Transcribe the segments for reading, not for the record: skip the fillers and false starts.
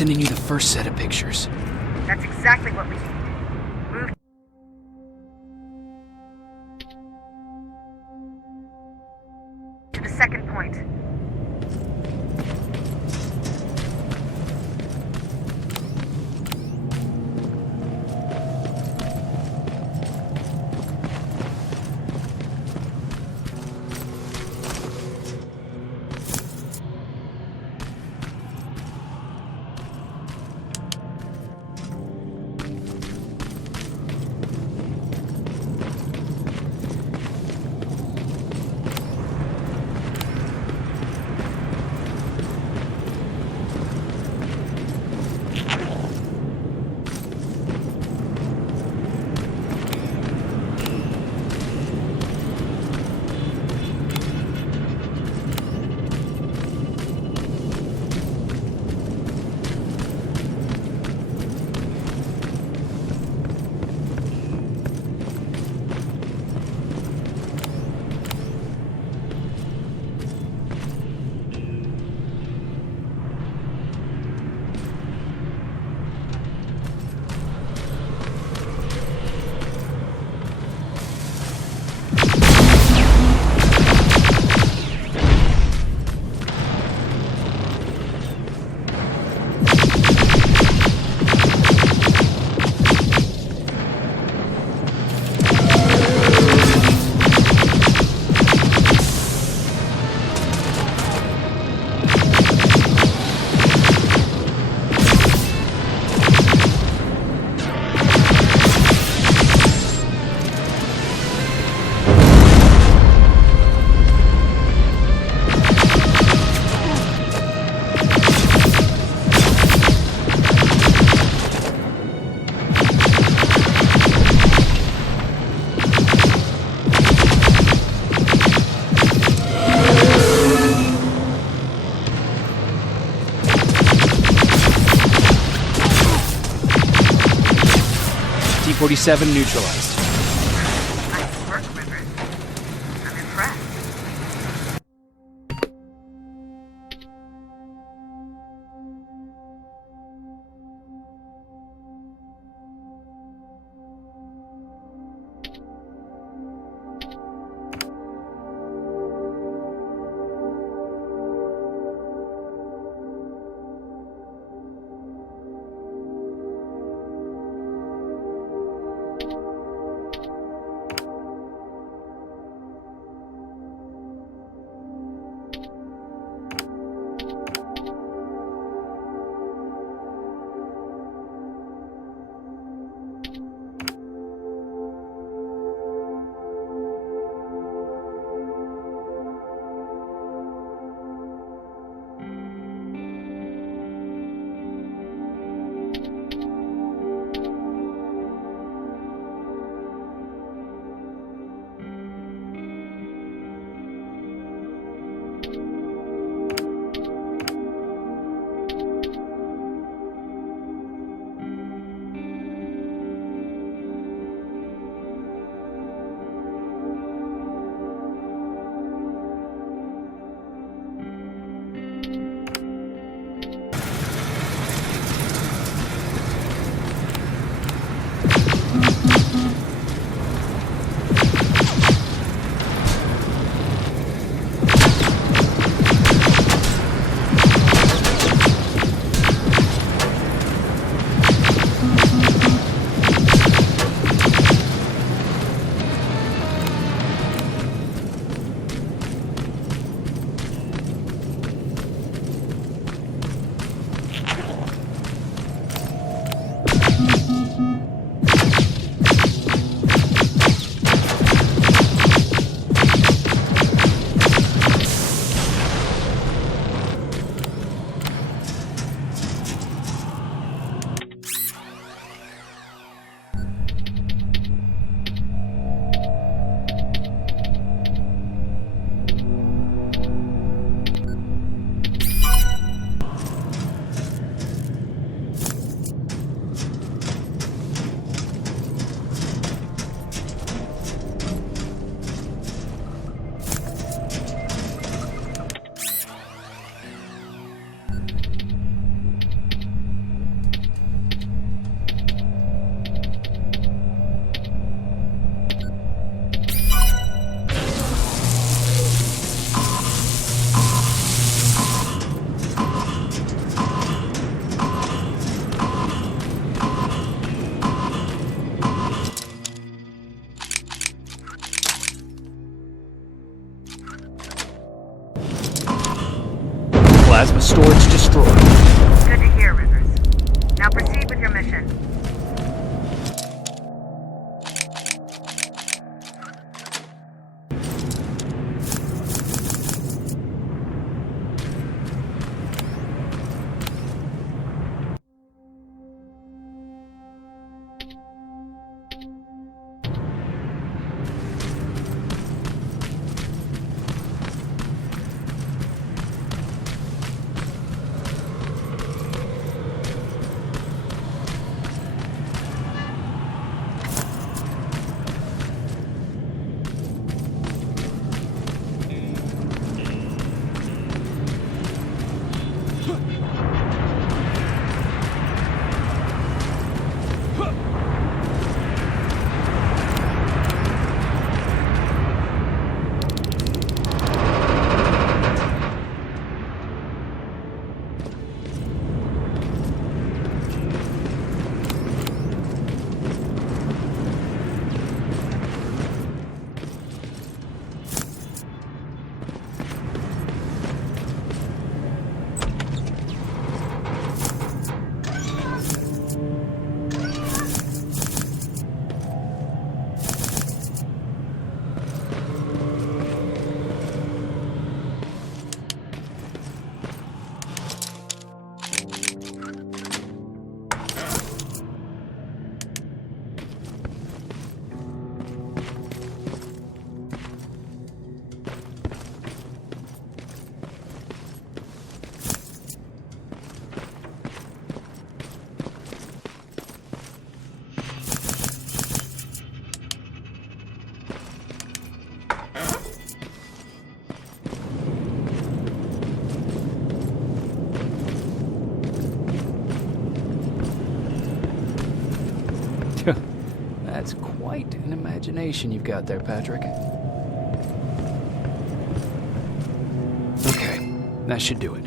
Sending you the first set of pictures. That's exactly what we need. Move to the second point. T-47 neutralized. Nice work, Rivers. I'm impressed. Plasma storage destroyed. Good to hear, Rivers. Now proceed with your mission. That's quite an imagination you've got there, Patrick. Okay, that should do it.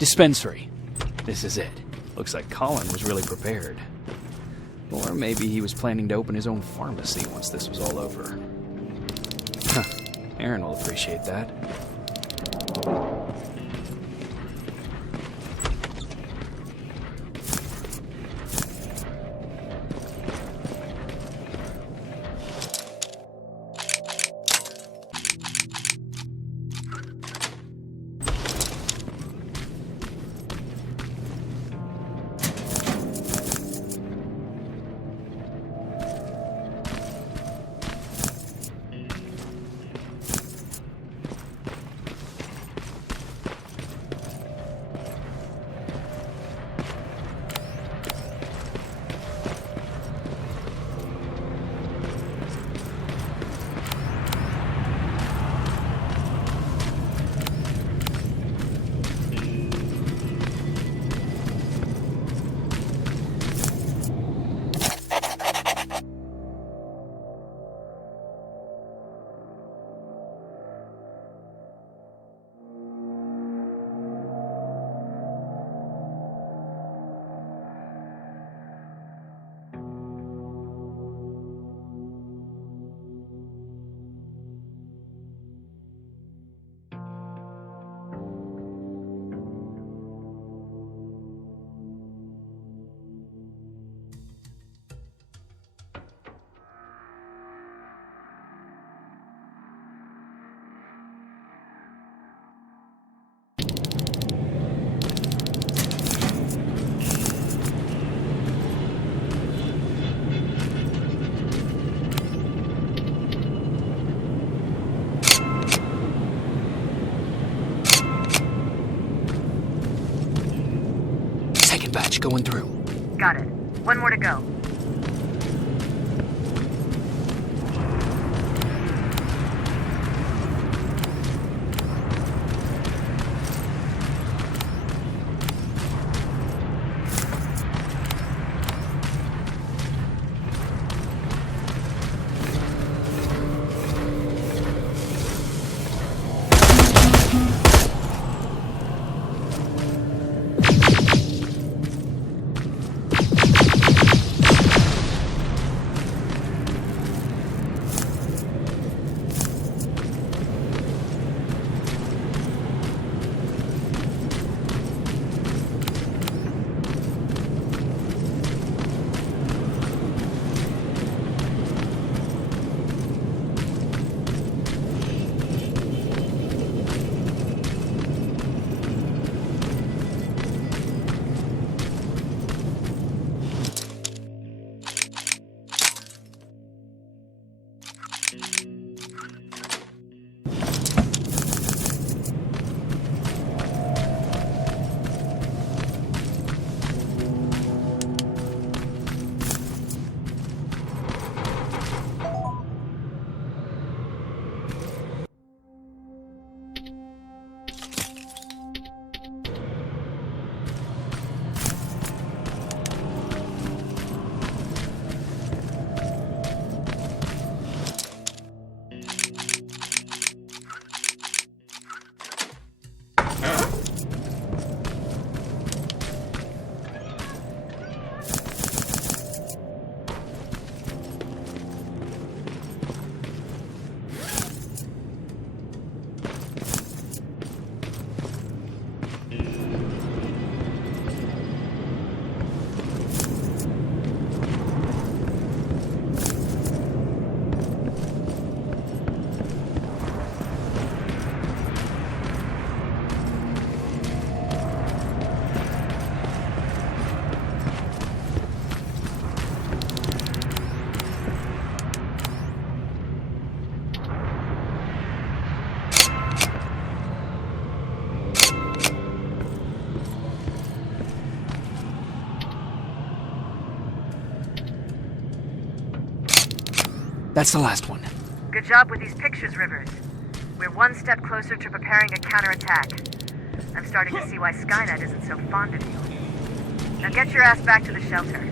Dispensary. This is it. Looks like Colin was really prepared. Or maybe he was planning to open his own pharmacy once this was all over. Huh. Aaron will appreciate that. Batch going through. Got it. One more to go. That's the last one. Good job with these pictures, Rivers. We're one step closer to preparing a counterattack. I'm starting to see why Skynet isn't so fond of you. Now get your ass back to the shelter.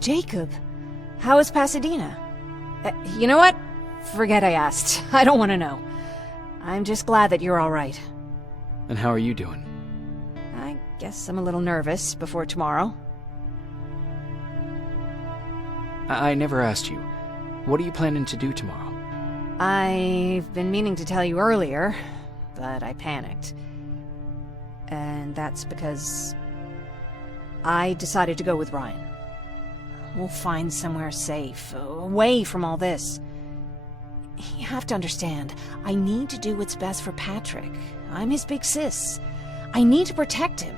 Jacob, how is Pasadena? You know what? Forget I asked. I don't want to know. I'm just glad that you're all right. And how are you doing? I guess I'm a little nervous before tomorrow. I never asked you. What are you planning to do tomorrow? I've been meaning to tell you earlier, but I panicked. And that's because I decided to go with Ryan. We'll find somewhere safe, away from all this. You have to understand, I need to do what's best for Patrick. I'm his big sis. I need to protect him.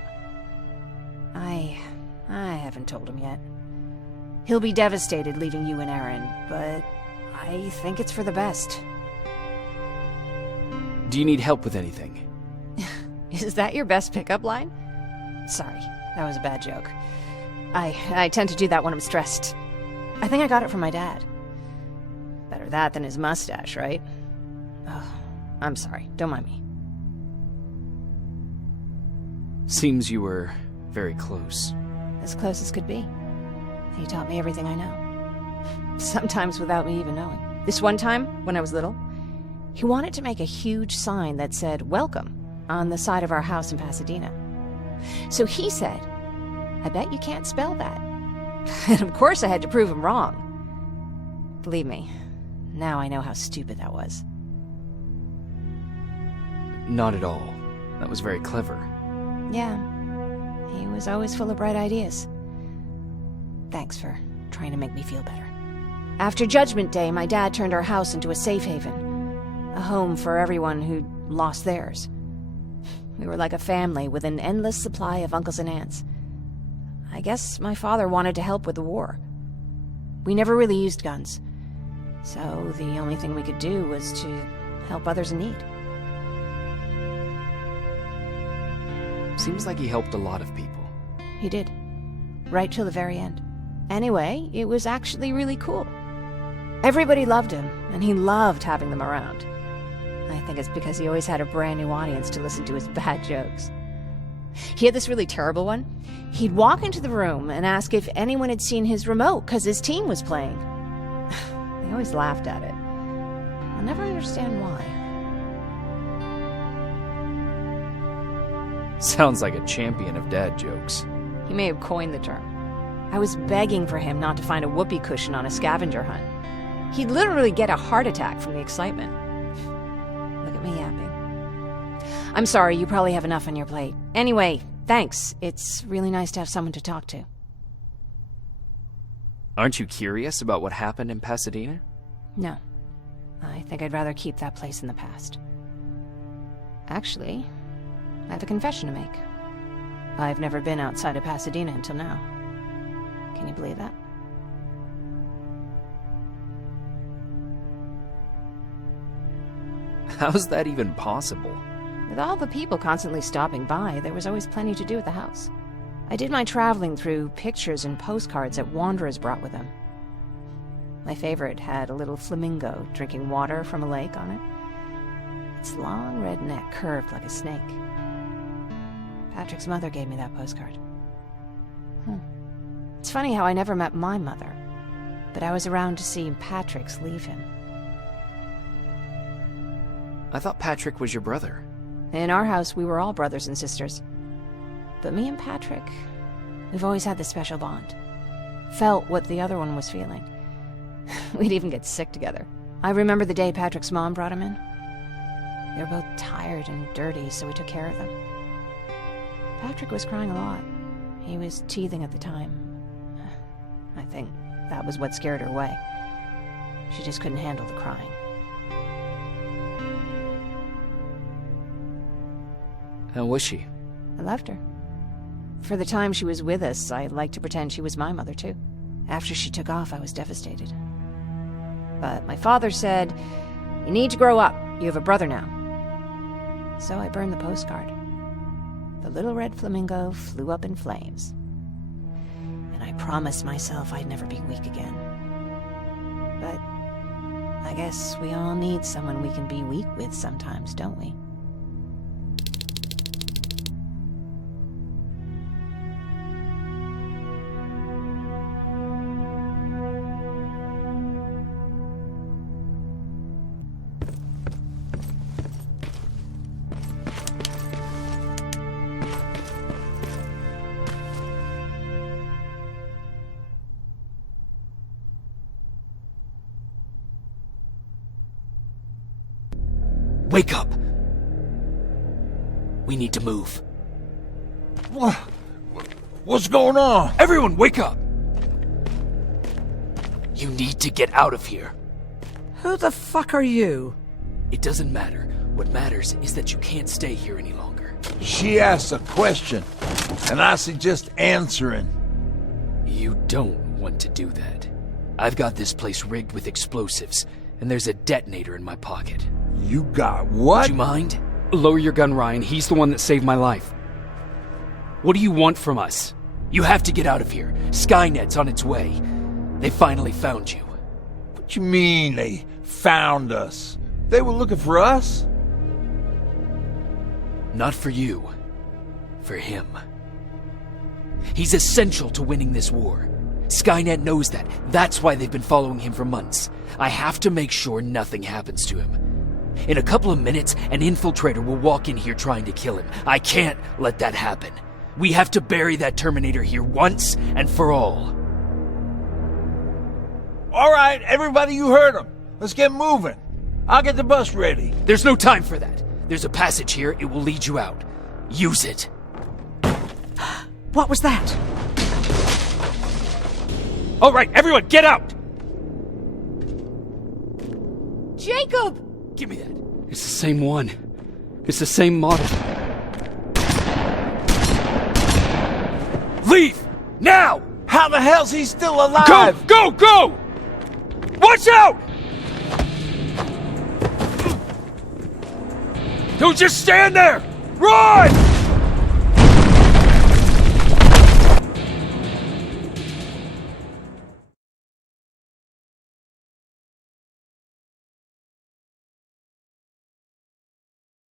I haven't told him yet. He'll be devastated leaving you and Aaron, but I think it's for the best. Do you need help with anything? Is that your best pickup line? Sorry, that was a bad joke. I tend to do that when I'm stressed. I think I got it from my dad. Better that than his mustache, right? Oh, I'm sorry. Don't mind me. Seems you were very close. As close as could be. He taught me everything I know. Sometimes without me even knowing. This one time, when I was little, he wanted to make a huge sign that said, "Welcome," on the side of our house in Pasadena. So he said, "I bet you can't spell that." And of course I had to prove him wrong. Believe me, now I know how stupid that was. Not at all. That was very clever. Yeah, he was always full of bright ideas. Thanks for trying to make me feel better. After Judgment Day, my dad turned our house into a safe haven. A home for everyone who'd lost theirs. We were like a family with an endless supply of uncles and aunts. I guess my father wanted to help with the war. We never really used guns. So the only thing we could do was to help others in need. Seems like he helped a lot of people. He did. Right till the very end. Anyway, it was actually really cool. Everybody loved him, and he loved having them around. I think it's because he always had a brand new audience to listen to his bad jokes. He had this really terrible one. He'd walk into the room and ask if anyone had seen his remote because his team was playing. They always laughed at it. I'll never understand why. Sounds like a champion of dad jokes. He may have coined the term. I was begging for him not to find a whoopee cushion on a scavenger hunt. He'd literally get a heart attack from the excitement. Look at me yapping. I'm sorry, you probably have enough on your plate. Anyway, thanks. It's really nice to have someone to talk to. Aren't you curious about what happened in Pasadena? No. I think I'd rather keep that place in the past. Actually, I have a confession to make. I've never been outside of Pasadena until now. Can you believe that? How's that even possible? With all the people constantly stopping by, there was always plenty to do at the house. I did my traveling through pictures and postcards that wanderers brought with them. My favorite had a little flamingo drinking water from a lake on it. Its long red neck curved like a snake. Patrick's mother gave me that postcard. It's funny how I never met my mother, but I was around to see Patrick's leave him. I thought Patrick was your brother. In our house, we were all brothers and sisters. But me and Patrick, we've always had this special bond. Felt what the other one was feeling. We'd even get sick together. I remember the day Patrick's mom brought him in. They were both tired and dirty, so we took care of them. Patrick was crying a lot. He was teething at the time. I think that was what scared her away. She just couldn't handle the crying. How was she? I loved her. For the time she was with us, I liked to pretend she was my mother, too. After she took off, I was devastated. But my father said, "You need to grow up. You have a brother now." So I burned the postcard. The little red flamingo flew up in flames. And I promised myself I'd never be weak again. But I guess we all need someone we can be weak with sometimes, don't we? Wake up! We need to move. What's going on? Everyone, wake up! You need to get out of here. Who the fuck are you? It doesn't matter. What matters is that you can't stay here any longer. She asks a question, and I suggest answering. You don't want to do that. I've got this place rigged with explosives, and there's a detonator in my pocket. You got what? Would you mind? Lower your gun, Ryan. He's the one that saved my life. What do you want from us? You have to get out of here. Skynet's on its way. They finally found you. What you mean they found us? They were looking for us? Not for you. For him. He's essential to winning this war. Skynet knows that. That's why they've been following him for months. I have to make sure nothing happens to him. In a couple of minutes, an infiltrator will walk in here trying to kill him. I can't let that happen. We have to bury that Terminator here once and for all. All right, everybody, you heard him. Let's get moving. I'll get the bus ready. There's no time for that. There's a passage here. It will lead you out. Use it. What was that? All right, everyone, get out! Jacob! Give me that. It's the same one. It's the same model. Leave! Now! How the hell's he still alive? Go! Go! Go! Watch out! Don't just stand there! Run!